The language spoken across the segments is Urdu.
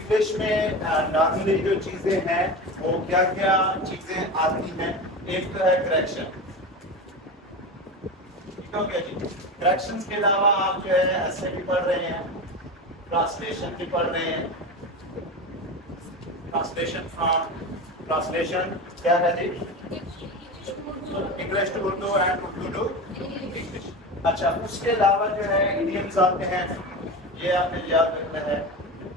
انگلش میں نارملی جو چیزیں ہیں وہ کیا کیا چیزیں آتی ہیں؟ ایک تو ہے کریکشن، ٹھیک ہو گیا جی. کریکشن کے علاوہ آپ جو ہے ایسے بھی پڑھ رہے ہیں، ٹرانسلیشن بھی پڑھ رہے ہیں. ٹرانسلیشن کیا ہے جی؟ English to Urdu and Urdu to English. اچھا، اس کے علاوہ جو ہے ایڈیمز آتے ہیں، یہ آپ نے یاد رکھنا ہے.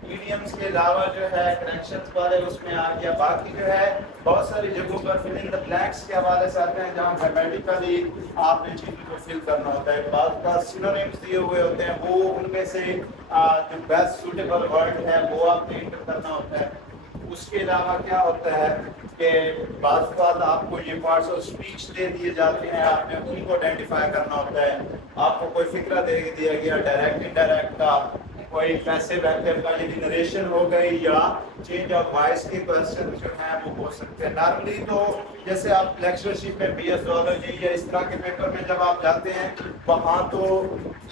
ایڈیمز کے علاوہ جو ہے کریکشنز والے اس میں آ گیا. باقی جو ہے بہت ساری جگہوں پر فل ان دا بلینکس کے حوالے سے آتے ہیں جہاں گرامیٹیکلی آپ نے چیزوں کو فل کرنا ہوتا ہے. بعض کا سینونیمز دیے ہوئے ہوتے ہیں، وہ ان میں سے جو بیسٹ سوٹیبل ورڈ ہے وہ آپ نے انٹر کرنا ہوتا ہے. اس کے علاوہ کیا ہوتا ہے کہ بعض بات آپ کو یہ پارٹس آف اسپیچ دے دیے جاتے ہیں، آپ نے ان کو آئیڈینٹیفائی کرنا ہوتا ہے. آپ کو کوئی فکرہ دے دیا گیا ڈائریکٹ انڈائریکٹ کا، کوئی پیسیو ایکٹیو کا یعنی نریشن ہو گئی، یا چینج آف وائس کے کوشچن جو ہیں وہ ہو سکتے ہیں. نارملی تو جیسے آپ لیکچرشپ میں بی ایس زولوجی یا اس طرح کے پیپر میں جب آپ جاتے ہیں وہاں تو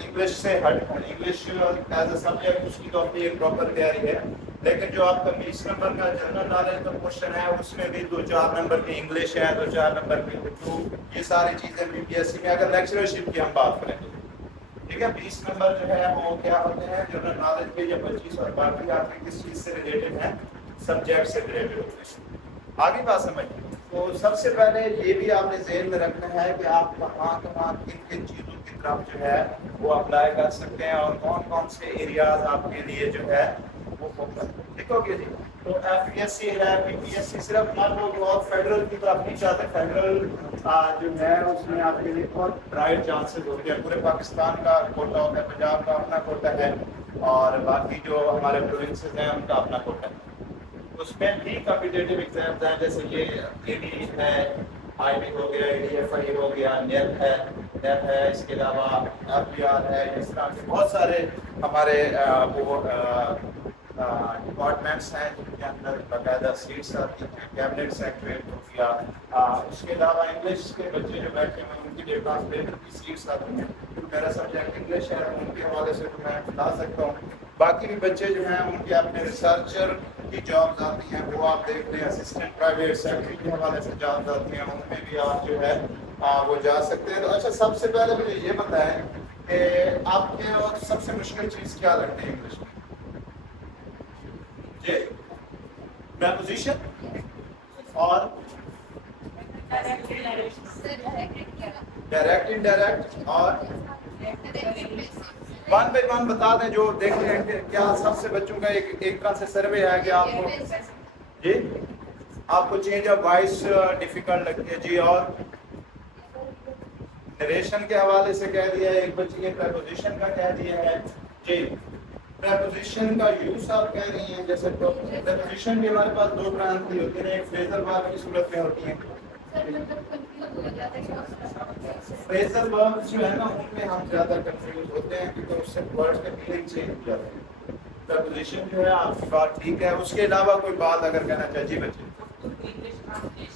انگلش سے ہٹ کر انگلش ایز اے سبجیکٹ اس کی تو اپنی ایک پراپر تیاری ہے، لیکن جو آپ کا 20 نمبر کا جنرل نالج کا کوشچن ہے اس میں بھی 2-4 نمبر کی انگلش ہے، 2-4 نمبر کی اردو، یہ ساری چیزیں بی پی ایس سی میں اگر لیکچرشپ کی ہم بات کریں تو ٹھیک ہے. 20 نمبر جو ہے وہ کیا ہوتے ہیں جنرل نالج کے، یا 25 اور باقی آپ کے کس چیز سے ریلیٹڈ ہیں؟ سبجیکٹ سے ریلیٹڈ ہوتے ہیں. آگے بات سمجھیں تو سب سے پہلے یہ بھی آپ نے ذہن میں رکھنا ہے کہ آپ کہاں کہاں کن کن چیزوں کی طرف جو ہے وہ اپلائی کر سکتے ہیں اور کون کون سے ایریاز آپ کے لیے جو ہے وہ فوکس. ٹھیک ہو گیا جی. تو ایف پی ایس سی ہے، پی پی ایس سی صرف نہ لوگ بہت فیڈرل کی طرف نہیں چاہتے. فیڈرل جو ہے اس میں آپ کے لیے بہت برائٹ چانسز ہوتے ہیں. پورے پاکستان کا کوٹا ہوتا ہے، پنجاب کا اپنا کوٹا ہے، اور باقی جو ہمارے پروونسز ہیں ان کا اپنا کوٹا ہے. اس میں بھی کمپیٹیٹیو ایگزامز ہیں، جیسے یہ اے ڈی ہے، آئی بی ہو گیا، اے ڈی ایف آئی ہو گیا، نیٹ ہے، اس کے علاوہ ایف بی آر ہے. اس طرح کے بہت سارے ہمارے وہ ڈپارٹمنٹس ہیں جن کے اندر باقاعدہ سیٹس آتی ہیں. کیبنٹ سیکریٹریٹ ہو گیا. اس کے علاوہ انگلش کے بچے جو بیٹھے ہیں ان کے لیے ٹرانسلیٹر کی سیٹس آتی ہیں. میرا سبجیکٹ انگلش ہے، ان کے حوالے سے تو میں بتا سکتا ہوں. باقی بھی بچے جو ہیں ان کے اپنے ریسرچر کی جابز آتی ہیں، وہ آپ دیکھ لیں. اسسٹنٹ پرائیویٹ سیکرٹری کے حوالے سے جابز آتی ہیں، ان میں بھی آپ جو ہے وہ جا سکتے ہیں. تو اچھا، سب سے پہلے مجھے یہ بتائیں کہ آپ کے اور سب سے مشکل چیز کیا لگتی ہے انگلش میں؟ جی، پریپوزیشن اور ڈائریکٹ انڈائریکٹ اور ون بائی ون بتا دیں جو دیکھ رہے ہیں کہ کیا سب سے بچوں کا ایک طرح سے سروے ہے کہ آپ کو جی آپ کو چینج آف وائس ڈیفیکلٹ لگتی ہے. جی، اور نریشن کے حوالے سے کہہ دیا ہے، ایک بچی نے پریپوزیشن کا کہہ دیا ہے. جی، پریپوزیشن کا یوز آپ کہہ رہی ہیں. جیسے پریپوزیشن بھی ہمارے پاس دو طرح کی ہوتی ہیں، ایک فریزل ورب کی صورت میں ہوتی ہیں. فریزل وربز جو ہے نا ان میں ہم زیادہ کنفیوز ہوتے ہیں کیونکہ اس سے ورڈ کا میننگ چینج ہو جاتا ہے. پریپوزیشن جو ہے آپ کی بات ٹھیک ہے. اس کے علاوہ کوئی بات اگر کہنا چاہیے جی بچے؟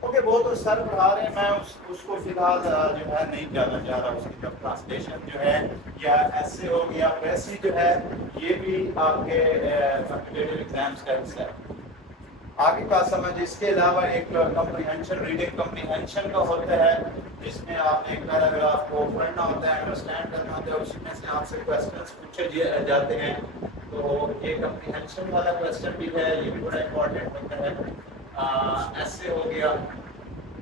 اوکے، وہ تو سر پڑھا رہے ہیں، میں اس کو فی الحال جو ہے نہیں جانا چاہ رہا. اس کی جب ٹرانسلیشن جو ہے یا ایسے ہو گیا ویسی جو ہے یہ بھی آپ کے کمپیٹیٹیو ایگزامس کا حصہ ہے. آگے بات سمجھ. اس کے علاوہ ایک کمپریہنشن، ریڈنگ کمپریہنشن کا ہوتا ہے، جس میں آپ نے ایک پیراگراف کو پڑھنا ہوتا ہے، انڈرسٹینڈ کرنا ہوتا ہے، اسی میں سے آپ سے کویسچنس پوچھے جاتے ہیں. تو یہ کمپریہنشن والا کویسچن بھی ہے، یہ بھی بڑا امپورٹنٹ ہوتا ہے. ایسے ہو گیا،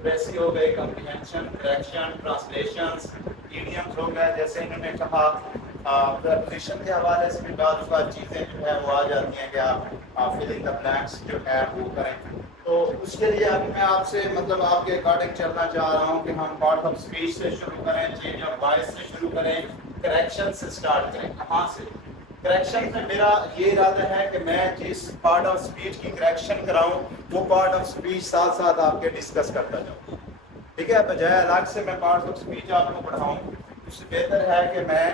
ویسی ہو گئی، کمپریہنشن، کریکشن، ٹرانسلیشنز، ایڈیمز ہو گئے. جیسے انہوں نے کہا پریپوزیشن کے حوالے سے بھی بعض اوقات چیزیں جو ہے وہ آ جاتی ہیں کہ آپ فل ان دا بلینکس جو ہے وہ کریں. تو اس کے لیے ابھی میں آپ سے مطلب آپ کے اکارڈنگ چلنا چاہ رہا ہوں کہ ہم پارٹ آف اسپیچ سے شروع کریں، چینج آف وائس سے شروع کریں، کریکشن سے اسٹارٹ کریں. کہاں سے؟ کریکشن میں میرا یہ ارادہ ہے کہ میں جس پارٹ آف اسپیچ کی کریکشن کراؤں وہ پارٹ آف اسپیچ ساتھ ساتھ آپ کے ڈسکس کرتا جاؤں. ٹھیک ہے، بجائے الگ سے میں پارٹ آف اسپیچ آپ کو پڑھاؤں. اس سے بہتر ہے کہ میں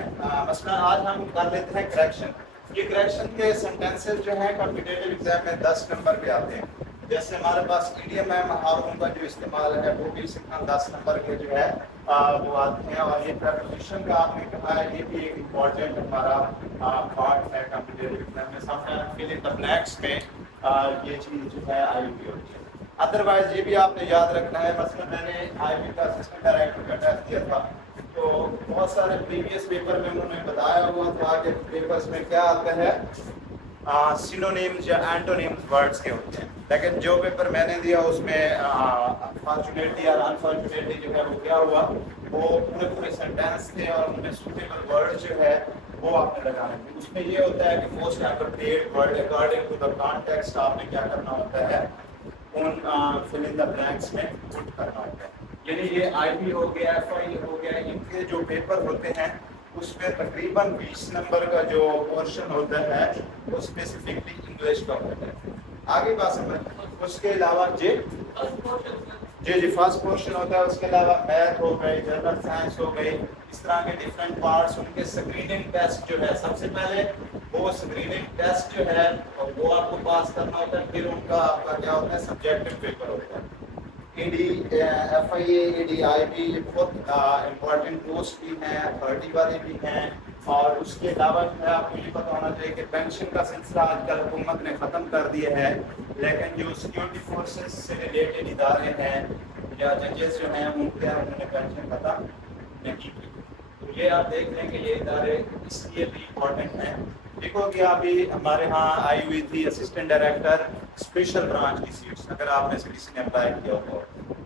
مثلا آج ہم کر لیتے ہیں کریکشن. یہ کریکشن کے سینٹینسز جو ہیں کمپیٹیٹیو ایگزام میں 10 نمبر پہ آتے ہیں. جیسے ہمارے پاس ایڈیم ہے محاوروں کا جو استعمال ہے وہ بھی اسی طرح 10 نمبر کے جو ہے وہ آتے ہیں. اور یہ پریپوزیشن کا آپ نے کہا ہے یہ بھی ایک امپورٹنٹ ہمارا پارٹ ہے کمپیٹیٹیو ایگزام میں. سم ٹائم فل ان دی بلینکس میں یہ چیز جو ہے آئی ہوئی ہوتی ہے. ادروائز یہ بھی آپ نے یاد رکھنا ہے. مثلا میں نے آئی بی کا اسسٹنٹ ڈائریکٹر کا ٹیسٹ دیا تھا تو بہت سارے پریویس پیپر میں انہوں نے بتایا ہوا تھا کہ پیپرز میں کیا آتا ہے سینونیمز یا اینٹونیمز ورڈز کے ہوتے ہیں. لیکن جو پیپر میں نے دیا اس میں فارچونیٹلی اور انفارچونیٹلی جو ہے وہ کیا ہوا وہ پورے سینٹینس تھے اور ان میں سوٹیبل ورڈ جو ہے وہ آپ نے لگانے تھے. اس میں یہ ہوتا ہے کہ most appropriate word according to the context آپ نے کیا کرنا ہوتا ہے ان فل ان دا بلینکس میں پٹ کرنا ہوتا ہے. یعنی یہ آئی بی ہو گیا ایف آئی ہو گیا ان کے جو پیپر ہوتے ہیں اس میں تقریباً 20 نمبر کا جو پورشن ہوتا ہے وہ اسپیسیفکلی انگلش کا ہوتا ہے. آگے بات سمجھ. اس کے علاوہ جی فرسٹ پورشن ہوتا ہے. اس کے علاوہ میتھ ہو گئی جنرل سائنس ہو گئی اس طرح کے ڈفرینٹ پارٹس. ان کے اسکریننگ ٹیسٹ جو ہے سب سے پہلے وہ اسکریننگ ٹیسٹ جو ہے وہ آپ کو پاس کرنا ہوتا ہے. پھر ان کا آپ کا کیا ہوتا ہے سبجیکٹو پیپر ہوتا ہے. E D F I A E D I B یہ بہت امپورٹنٹ پوسٹ بھی ہیں اتھارٹی والے بھی ہیں. اور اس کے علاوہ جو ہے آپ کو یہ پتہ ہونا چاہیے کہ پینشن کا سلسلہ آج کل حکومت نے ختم کر دیا ہے لیکن جو سیکورٹی فورسز سے ریلیٹڈ ادارے ہیں یا ججز جو ہیں ان کے انہوں نے پینشن ختم نہیں کی. تو یہ آپ دیکھ لیں کہ یہ ادارے اس لیے بھی امپورٹنٹ ہیں. دیکھو کہ ابھی ہمارے ہاں آئی ہوئی تھی اسسٹنٹ ڈائریکٹر اسپیشل برانچ کی سیٹس. اگر آپ نے سے کسی نے اپلائی کیا ہو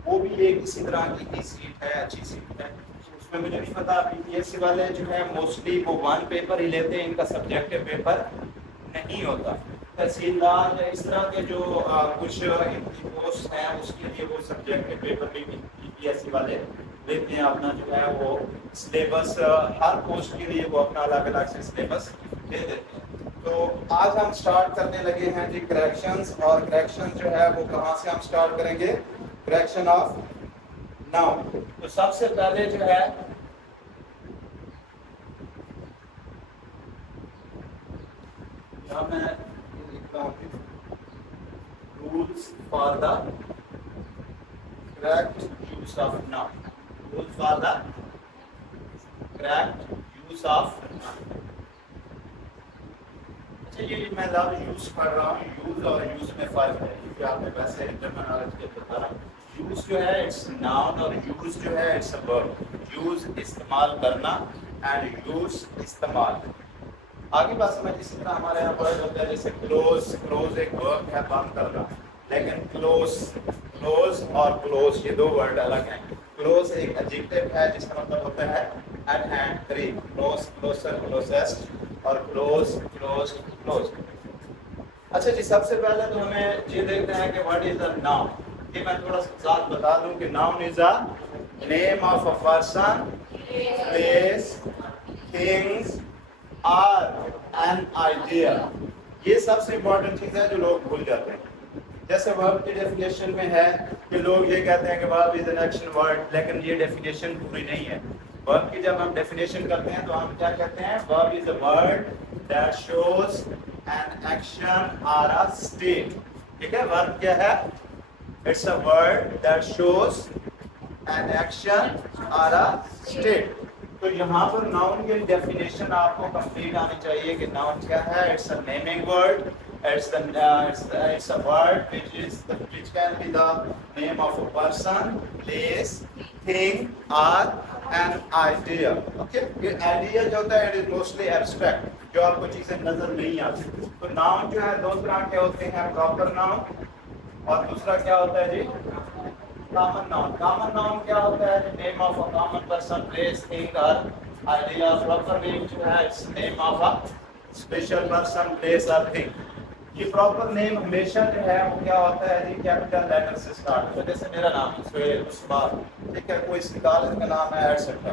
وہ بھی ایک اسی طرح کی ہی سیٹ ہے اچھی سیٹ ہے. اس میں مجھے نہیں پتا پی پی ایس سی والے جو ہیں موسٹلی وہ 1 پیپر ہی لیتے ہیں. ان کا سبجیکٹو پیپر نہیں ہوتا. تحصیلدار اس طرح کے جو کچھ پوسٹ ہیں اس کے لیے وہ سبجیکٹو پیپر بھی پی پی ایس سی والے لیتے ہیں. اپنا جو ہے وہ سلیبس ہر پوسٹ کے لیے وہ اپنا الگ الگ سے سلیبس دے دیتے ہیں. تو آج ہم سٹارٹ کرنے لگے ہیں جی کریکشنز. اور کریکشن جو ہے وہ کہاں سے ہم سٹارٹ کریں گے کریکشن آف ناؤن. تو سب سے پہلے جو ہے یہاں میں لکھ رہا ہوں rules for the correct use of noun. Rules for the correct use of noun. اچھا یہ میں لفظ یوز کر رہا ہوں. یوز اور یوز میں فرق ہے کیونکہ آپ نے ویسے جنرل نالج کے بتا رہا ہوں. یوز جو ہے اٹس ناؤن اور یوز جو ہے اٹس اے ورب. یوز استعمال کرنا اینڈ یوز استعمال. آگے بات سمجھ. اسی طرح ہمارے یہاں ورڈ ہوتا ہے جیسے کلوز. کلوز ایک ورب ہے بند کرنا لیکن کلوز اور کلوز یہ دو ورڈ الگ ہیں. کلوز ایک ایڈجیکٹو ہے جس کا مطلب ہوتا ہے ایٹ ہینڈ قریب. کلوز کلوزر کلوزسٹ اور کلوز کلوز. اچھا جی سب سے پہلے تو ہمیں یہ دیکھتے ہیں کہ واٹ از اے ناؤن. یہ میں تھوڑا سا ساتھ بتا دوں کہ noun is a name of a person place things or an idea. یہ سب سے امپورٹنٹ چیز ہے جو لوگ بھول جاتے ہیں. جیسے ورب کی ڈیفینیشن میں ہے کہ لوگ یہ کہتے ہیں کہ ورب از این ایکشن ورڈ لیکن یہ ڈیفینیشن پوری نہیں ہے. ورب کی جب ہم ڈیفینیشن کرتے ہیں تو ہم کیا کہتے ہیں verb is a word that shows an action or a state. ٹھیک ہے. ورب کیا ہے it's a word that shows an action or a state. تو یہاں پر ناؤن کی ڈیفینیشن آپ کو کمپلیٹ آنی چاہیے کہ ناؤن کیا ہے. It's a naming word. It's a word which can be the name of a person, place, thing, or an idea. Okay? یہ idea جو ہوتا ہے it is mostly abstract. جو آپ کو چیزیں نظر نہیں آتی. تو noun جو ہے دو طرح کے ہوتے ہیں proper noun اور دوسرا کیا ہوتا ہے جی common noun. Common noun کیا ہوتا ہے name of a common person, place, thing, or idea. Proper name جو ہے it's name of a special person, place, or thing. یہ پراپر نیم ہمیشہ جو ہے وہ کیا ہوتا ہے جی کیپٹل لیٹر سے سٹارٹ ہوتا ہے. جیسے میرا نام ہے سہیل عثمان. ٹھیک ہے. کوئی کالج کا نام ہے ایٹسیٹرا.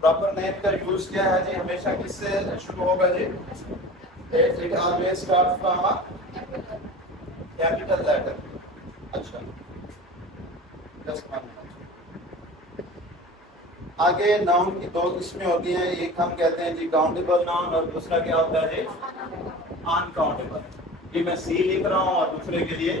پراپر نیم کا یوز کیا ہے جی ہمیشہ کس سے شروع ہوگا جی it always start from a capital letter. اچھا آگے ناؤن کی دو قسمیں ہوتی ہیں. ایک ہم کہتے ہیں جی کاؤنٹیبل ناؤن اور دوسرا کیا ہوتا ہے جی ان کاؤنٹیبل. یہ میں سی لکھ رہا ہوں اور دوسرے کے لیے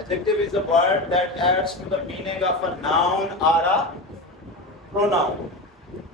adjective is a word that adds to the meaning of a noun or a pronoun।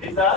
these are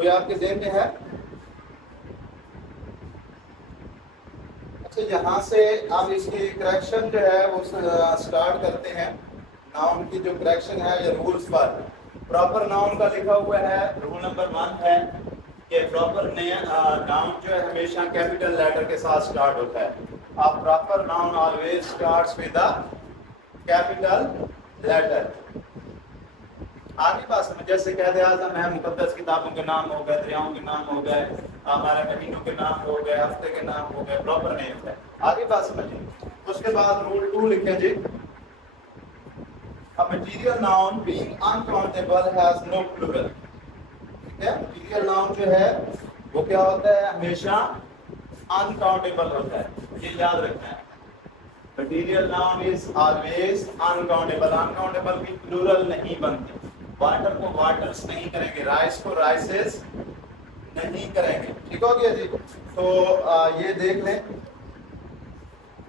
کوئی آپ کے ذہن میں ہے؟ اچھا یہاں سے آپ اس کی کریکشن جو ہے وہ سٹارٹ کرتے ہیں. ناؤن کی جو کریکشن ہے یہ رولز پر. پراپر ناؤن کا لکھا ہوا ہے رول نمبر 1 ہے کہ پراپر ناؤن جو ہے ہمیشہ کیپٹل لیٹر کے ساتھ سٹارٹ ہوتا ہے. آپ proper noun always starts with the capital letter. آگے بات سمجھ جیسے قائد اعظم ہے مقدس کتابوں کے نام ہو گئے, دریاؤں کے نام ہو گئے, ہمارے مہینوں کے نام ہو گئے, ہفتے کے نام ہو گئے, پراپر نیم ہے. آگے بات سمجھیں. اس کے بعد رول 2 لکھیں جی. A material noun being uncountable has no plural. ٹھیک ہے, material noun جو ہے وہ کیا ہوتا ہے ہمیشہ uncountable ہوتا ہے, یہ یاد رکھنا ہے. Material noun is always uncountable. Uncountable بھی plural نہیں بنتے. واٹر کو واٹرز نہیں کریں گے, رائس کو رائسز نہیں کریں گے. ٹھیک ہو گیا جی. تو یہ دیکھ لیں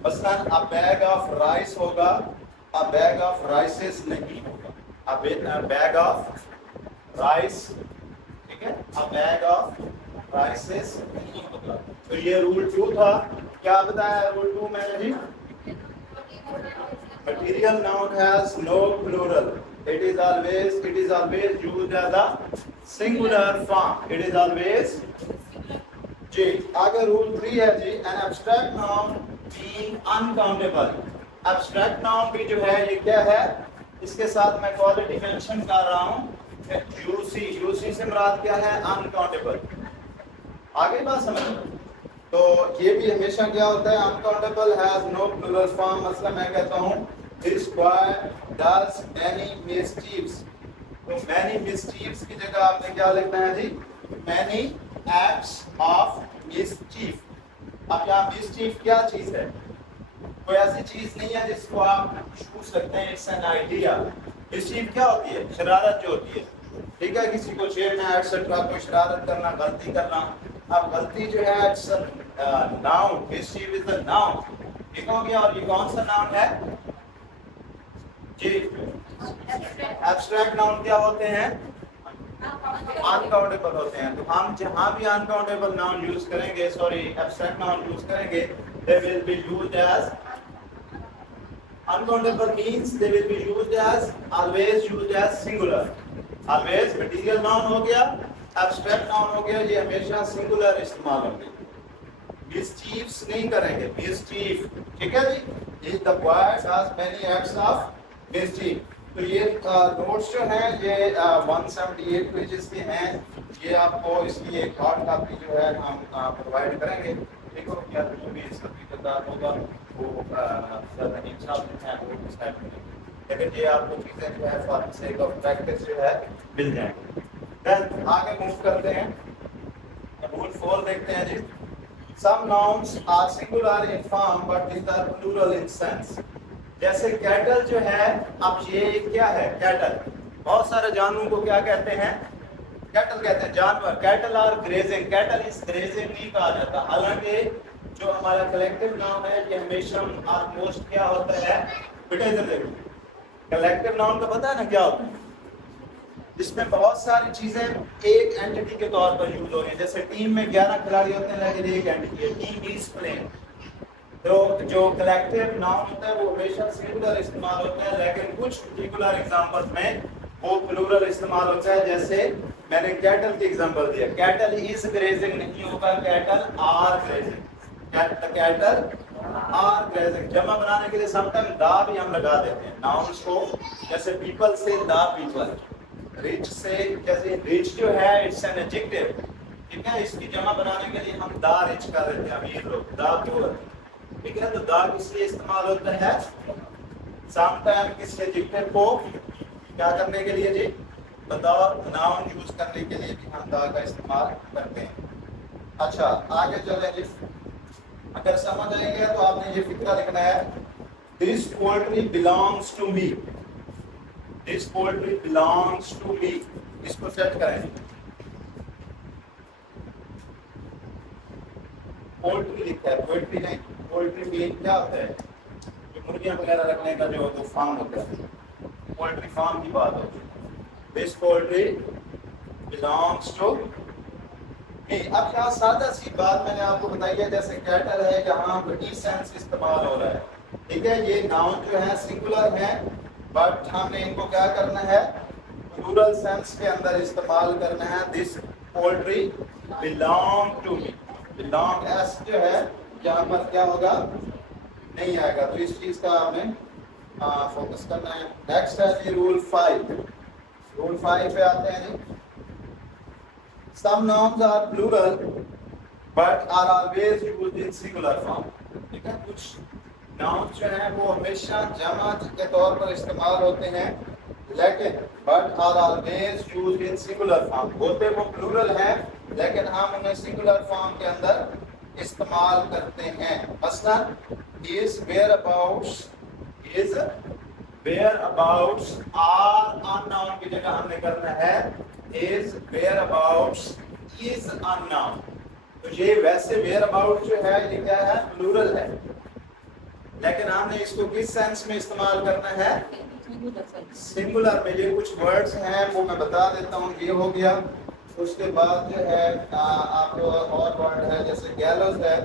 مثلا a bag of rice ہوگا, a bag of rices نہیں ہوگا. a bag of rice, ٹھیک ہے, a bag of rices نہیں ہوگا. تو یہ رول 2 تھا. کیا بتایا رول 2 میں نے جی؟ Material noun has no plural. It is always used as a singular form. It is always جی. آگے رول 3 ہے جی. An abstract noun being uncountable. Abstract noun بھی جو ہے یہ کیا ہے, اس کے ساتھ میں کوالٹی مینشن کر رہا ہوں. UC سے مراد کیا ہے, uncountable. آگے بات سمجھ. تو یہ بھی ہمیشہ کیا ہوتا ہے, uncountable has no plural form. مثلا میں کہتا ہوں this boy does many mischiefs. تو many mischiefs کی جگہ آپ نے کیا لکھنا ہے جی, many acts of mischief. اب یہاں mischief کیا چیز ہے؟ کوئی ایسی چیز نہیں ہے جس کو آپ چھو سکتے ہیں. it's an idea. mischief کیا ہوتی ہے؟ شرارت جو ہوتی ہے. ٹھیک ہے, کسی کو چھیڑنا ایٹسٹرا, کوئی شرارت کرنا, غلطی کرنا. اب غلطی جو ہے it's a noun. mischief is a noun. ٹھیک ہو گیا. اور یہ کون سا ناؤن ہے جی؟ ایبسٹریکٹ ناؤن کیا ہوتے ہیں؟ انکاؤنٹیبل ہوتے ہیں. تو ہم جہاں بھی انکاؤنٹیبل ناؤن یوز کریں گے, ایبسٹریکٹ ناؤن یوز کریں گے, they will be used as uncountable means they will be used as always used as singular. always material noun ہو گیا, abstract noun ہو گیا, یہ ہمیشہ singular استعمال ہوں گے. mischiefs نہیں کریں گے, mischief. ٹھیک ہے جی. the boy does many acts of mischief. تو یہ نوٹس جو ہیں یہ 178 پیجز کے ہیں. یہ آپ کو اس کی ایک ہارڈ کاپی جو ہے ہم پرووائڈ کریں گے. ٹھیک ہو گیا. جو بھی اس کا فیچردار ہوگا وہ رحیم صاحب جو ہیں وہ اس ٹائم میں, لیکن یہ آپ کو چیزیں جو ہے for the sake of practice جو ہے مل جائیں گے. دین آگے موو کرتے ہیں. رول 4 دیکھتے ہیں جی. Some nouns are singular in form but these are plural in sense. جیسے کیٹل جو ہے, اب یہ کیا ہے کیٹل, بہت سارے جانوروں کو کیا کہتے ہیں, کیٹل کہتے ہیں, جانور. Cattle are grazing. Cattle is grazing نہیں کہا جاتا. حالانکہ جو ہمارا کلیکٹیو ناؤن ہے یہ ہمیشہ آلموسٹ کیا ہوتا ہے, بیٹے ادھر دیکھو, کلیکٹیو ناؤن کا پتہ ہے نا کیا ہوتا ہے, جس میں بہت ساری چیزیں ایک اینٹی کے طور پر یوز ہو رہی ہیں. جیسے ٹیم میں 11 کھلاڑی ہوتے ہیں لیکن ایک اینٹی ہے, ٹیم از پلینگ. تو جو کلیکٹیو ناؤن ہوتا ہے وہ ہمیشہ سنگولر استعمال ہوتا ہے, لیکن کچھ پرٹیکولر ایگزامپلز میں وہ پلورل استعمال ہوتا ہے. جیسے میں نے کیٹل کی ایگزامپل دیا, کیٹل از گریزنگ نہیں ہوگا, cattle are grazing. Cattle are grazing. جمع بنانے کے لیے سم ٹائم دا بھی ہم لگا دیتے ہیں ناؤنس کو. جیسے پیپل سے دا پیپل, ریچ سے جیسے ریچ جو ہے اٹس این ایڈجیکٹیو. ٹھیک ہے, اس کی جمع بنانے کے لیے ہم دا ریچ کر دیتے ہیں. امیر لوگ دا پور. ٹھیک ہے, تو دا کس لیے استعمال ہوتا ہے, سم ٹائم کس ایڈجیکٹیو کو کیا کرنے کے لیے جی, بطور ناؤن یوز کرنے کے لیے بھی ہم دا کا استعمال کرتے ہیں. اچھا آگے چلیں جی. اگر سمجھ آئیں گے تو آپ نے یہ فکرہ لکھنا ہے, this poetry belongs to me. this poetry belongs to me. اس کو سیٹ کریں. پوئٹری لکھتا ہے, پوئٹری نہیں. پوئٹری بھی کیا ہوتا ہے, جو مرغیاں وغیرہ رکھنے کا جو فارم ہوتا ہے, پوئٹری فارم کی بات ہوتی ہے. This poetry belongs to اب یہاں سادہ سی بات میں نے آپ کو بتائی ہے، جیسے کیٹل ہے یہاں ای سینس استعمال ہو رہا ہے، ٹھیک ہے، یہ ناؤن جو ہے سنگولر ہے، بٹ ہم نے ان کو کیا کرنا ہے، پلورل سینس کے اندر استعمال کرنا ہے. دس poultry belong to me. belong ایس جو ہے یہاں پر کیا ہوگا، نہیں آئے گا، تو اس چیز کا ہمیں فوکس کرنا ہے. نیکسٹ ہے جی رول 5. رول 5 پہ آتے ہیں جی. Some nouns are plural but are always used in singular form. ٹھیک ہے، کچھ nouns جو ہیں وہ ہمیشہ جمع کے طور پر استعمال ہوتے ہیں، لیکن but are always used in singular form. ہوتے وہ plural ہیں لیکن ہم انہیں singular form کے اندر استعمال کرتے ہیں. مثلا is whereabouts are unknown کی جگہ ہم نے کرنا ہے is whereabouts is unknown. تو یہ ویسے whereabouts جو ہے یہ کیا ہے، plural ہے، لیکن ہم نے اس کو کس سینس میں استعمال کرنا ہے، سنگولر میں. یہ کچھ ورڈز ہیں وہ میں بتا دیتا ہوں. یہ ہو گیا، اس کے بعد جو ہے آپ کو اور ورڈ ہے جیسے گیلوز ہے،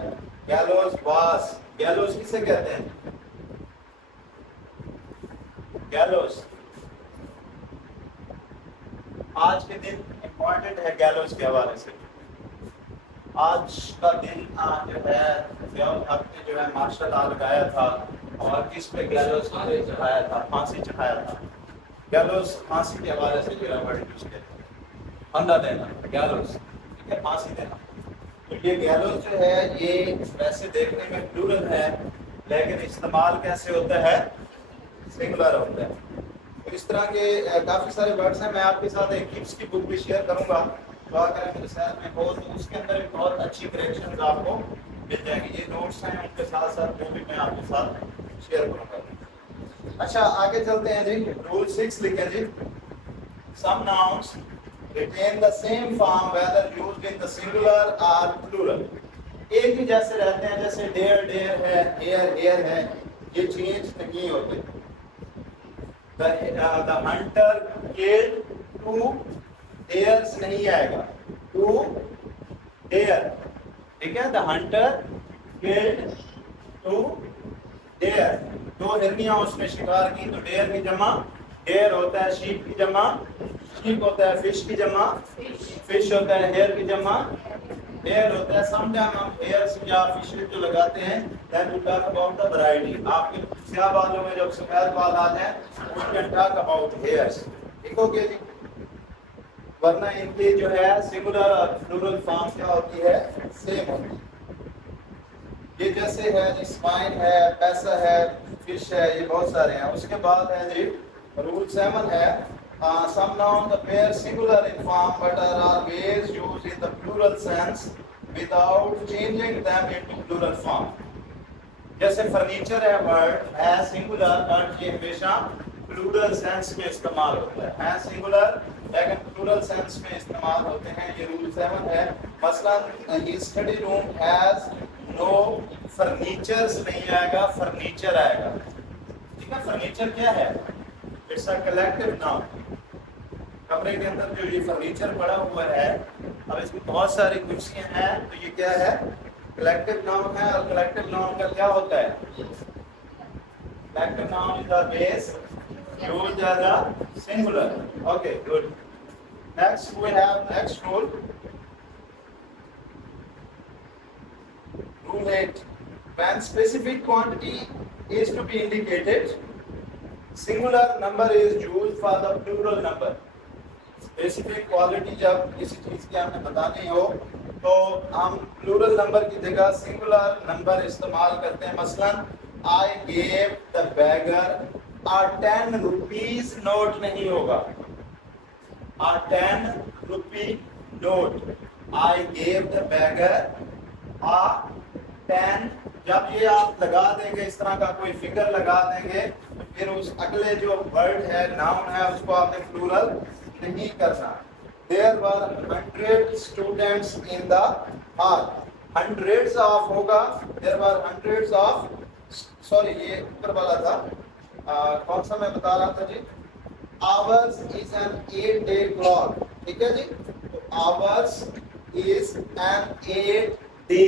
گیلوز باس. گیلوز کسے کہتے ہیں، گیلوز. آج کے دن امپورٹنٹ ہے گیلوز کے حوالے سے. آج کا دن جو ہے ضیاء الحق نے جو ہے مارشل لا لگایا تھا اور کس پہ گیلوز پہ چڑھایا تھا، پھانسی چڑھایا تھا. گیلوز پھانسی کے حوالے سے جو ہے ورڈ یوز کرتے ہیں، پھندا دینا، گیلوز ٹھیک ہے، پھانسی دینا. تو یہ گیلوز جو ہے یہ ویسے دیکھنے میں پلورل ہے لیکن استعمال کیسے ہوتا ہے، سنگولر ہوتا ہے. تو اس طرح کے کافی سارے ورڈز ہیں. میں آپ کے ساتھ ایک ٹپس کی بک بھی شیئر کروں گا، دعا کریں میرے ساتھ میں ہو تو اس کے اندر بھی بہت اچھی کریکشنز آپ کو مل جائیں گی. یہ نوٹس ہیں ان کے ساتھ ساتھ وہ بھی میں آپ کے ساتھ شیئر کروں گا. اچھا آگے چلتے ہیں جی. رول 6 لکھیں جی. Some nouns retain the same form whether used in the singular or plural. ایک ہی جیسے رہتے ہیں، جیسے ڈیئر ڈیئر ہے، ہیئر ہیئر ہے، یہ چینج نہیں ہوتے. The hunter killed 2 deers نہیں آئے گا، 2 deer ٹھیک ہے. The hunter killed 2 deer. 2 ہرنیاں اس نے شکار کی. تو ڈیئر کی جمع ڈیئر ہوتا ہے، شیپ کی جمع شیپ ہوتا ہے، فش کی جمع فش ہوتا ہے، ہیئر کی جمع ہیئر ہوتا ہے. سم ٹائم ہم ہیئرز یا فشز جو لگاتے ہیں then we talk about the variety. آپ کے سیاہ بالوں میں جب سفید بال آ جائیں we can talk about hairs. ٹھیک ہو گیا جی. ورنہ ان کی جو ہے سنگولر اور پلورل فارم کیا ہوتی ہے، سیم ہوتی ہے. یہ جیسے ہے جی اسپائن ہے، پیسہ ہے، فش ہے، یہ بہت سارے ہیں. اس کے بعد ہے جی رول 7 ہے some nouns appear singular in form but are always used in the plural sense without changing them into plural form. جیسے فرنیچر ہے، ورڈ ہے سنگولر بٹ یہ ہمیشہ پلورل سینس میں استعمال ہوتا ہے سنگولر لیکن پلورل سینس میں استعمال ہوتے ہیں. یہ رول 7 ہے. مثلا اسٹڈی روم ہیز نو فرنیچرز نہیں آئے گا، فرنیچر آئے گا. ٹھیک ہے، فرنیچر کیا ہے، اٹس اے کلیکٹیو ناؤن. کمرے کے اندر جو یہ فرنیچر پڑا ہوا ہے، اب اس میں بہت ساری کرسیاں ہیں تو یہ کیا ہے، کلیکٹیو ناؤن ہے. اور کلیکٹیو ناؤن کا کیا ہوتا ہے، collective noun is the base used as a singular. Okay, good. Next we have next rule. Rule 8. When specific quantity is to be indicated, singular number is used for the plural number. Specific quality جب کسی چیز کی ہمیں بتانی ہو تو ہم پلورل نمبر کی جگہ سنگولر نمبر استعمال کرتے ہیں. مثلا I gave the beggar a 10 rupees note نہیں ہوگا، a 10 rupee note. I gave the beggar a 10. جب یہ آپ لگا دیں گے اس طرح کا کوئی فگر لگا دیں گے تو پھر اس اگلے جو ورڈ ہے، ناؤن ہے، اس کو آپ نے پلورل نہیں کرنا. There were 100 students in the hall. Hundreds of ہوگا. There were hundreds of. Sorry یہ اوپر والا تھا، کون سا میں بتا رہا تھا جی، hours is an 8-day clock. ٹھیک ہے جی. تو hours is an 8 day.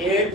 8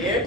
8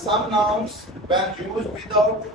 some nouns when used without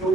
to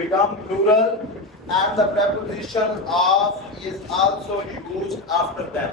become plural and the preposition of is also used after them।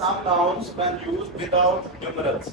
some nouns when used without numerals,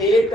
8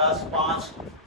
10, 5,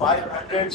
500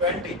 20।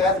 10,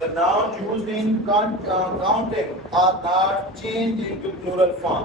the noun used in counting are not changed into plural form।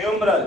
numeral।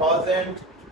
1000,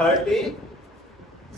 30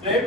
100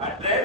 100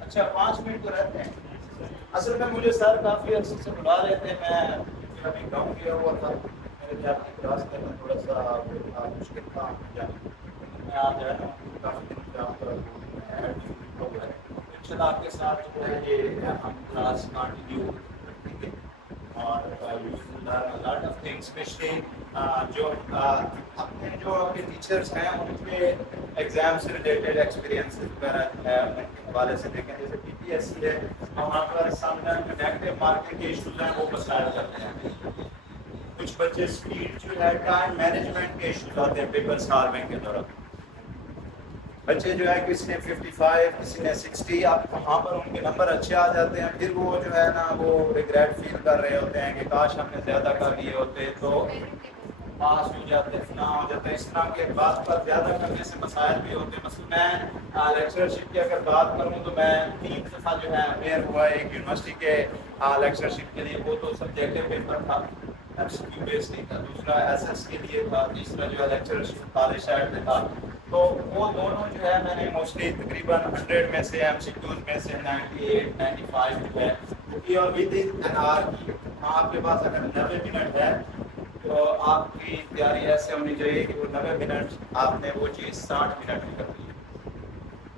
اچھا 5 منٹ تو رہتے ہیں. اصل میں مجھے سر کافی عرصے سے بلا رہے تھے. میں ابھی گاؤں گیا ہوا تھا. میرے لیے آپ کی کلاس کرنا تھوڑا سا مشکل تھا. میں آ جائے کافی دن سے آپ کا ان شاء اللہ آپ کے ساتھ جو ہے یہ ہم کلاس کنٹینیو رکھیں گے. اور لاٹ آف تھنگس اسپیشلی جو اپنے جو آپ کے ٹیچرس ہیں ان کے ایگزام سے ریلیٹڈ ایکسپیرینس وغیرہ ہے ان کے حوالے سے دیکھیں. جیسے پی پی ایس سی ہے وہاں پر سامنے جو نیگیٹو مارکنگ کے ایشوز ہیں وہ مسائل کرتے ہیں. کچھ بچے اسپیڈ جو ہے ٹائم مینجمنٹ کے ایشوز آتے ہیں پیپر سالونگ کے دوران. بچے جو ہے کسی نے 55 کسی نے 60 آپ وہاں پر ان کے نمبر اچھے آ جاتے ہیں. پھر وہ جو ہے نا وہ ریگریٹ فیل کر رہے ہوتے ہیں کہ کاش ہم نے زیادہ کر لیے ہوتے تو پاس ہو جاتے نہ ہو جاتے. اس طرح کے بات پر زیادہ کرنے سے مسائل بھی ہوتے ہیں. مثلا میں لیکچرشپ کی اگر بات کروں تو میں 3 دفعہ جو ہے اپیئر ہوا ایک یونیورسٹی کے لیکچرشپ کے لیے. وہ تو سبجیکٹو پیپر تھا ایم سی کیو بیس نہیں تھا. دوسرا ایس ایس کے لیے تھا. تیسرا جو ہے لیکچرشپ کالج سائڈ میں تھا. تو وہ دونوں جو ہے میں نے موسٹلی تقریباً 100 میں سے ایم سی کیوز میں سے 98 95 جو ہے کی اور ود ان این آر کی. آپ کے پاس اگر 90 منٹ ہے تو آپ کی تیاری ایسے ہونی چاہیے کہ وہ 90 منٹ آپ نے وہ چیز 60 منٹ میں کر دی.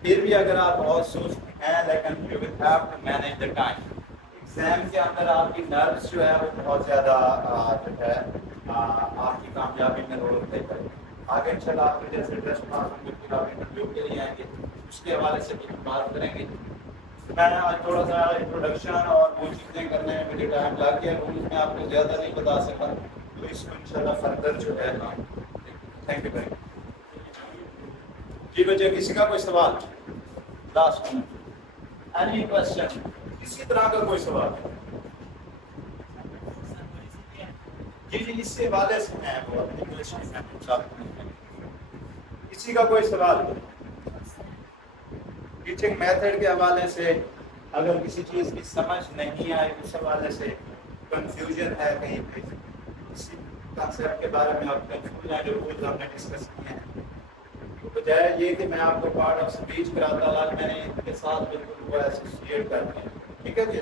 پھر بھی اگر آپ بہت سوچتے ہیں لیکن you will have to manage the time. Exam کے اندر آپ کی نروس جو ہے وہ بہت زیادہ جو ہے آپ کی کامیابی میں رول پلے کرے گی. آگے انشاءاللہ آپ کے جیسے ٹیسٹ پاس ہوں گے پھر آپ انٹرویو کے لیے آئیں گے اس کے حوالے سے بھی بات کریں گے. میں آج تھوڑا سا انٹروڈکشن اور وہ چیزیں کرنے میں مجھے ٹائم لگ گیا. رولز میں آپ کو زیادہ نہیں بتا سکا تو اس کو انشاءاللہ فردر جو ہے تھینک یو ویری مچ. جی بچے کسی کا کوئی سوال لاسٹ منٹ اینی کوشچن کسی طرح کا کوئی سوال؟ جی جی اس سے حوالے سے ہیں وہ اپنی کسی کا کوئی سوال ٹیچنگ میتھڈ کے حوالے سے اگر کسی چیز کی سمجھ نہیں آئے اس حوالے سے کنفیوژن ہے کہیں پہ کسی کانسیپٹ کے بارے میں آپ کنفیوژن ہے جو رولز ہم نے ڈسکس کیے ہیں تو بجائے یہ کہ میں آپ کو پارٹ آف اسپیچ کراتا آج میں نے ان کے ساتھ بالکل وہ ایسوسیٹ کر دیا. ٹھیک ہے جی.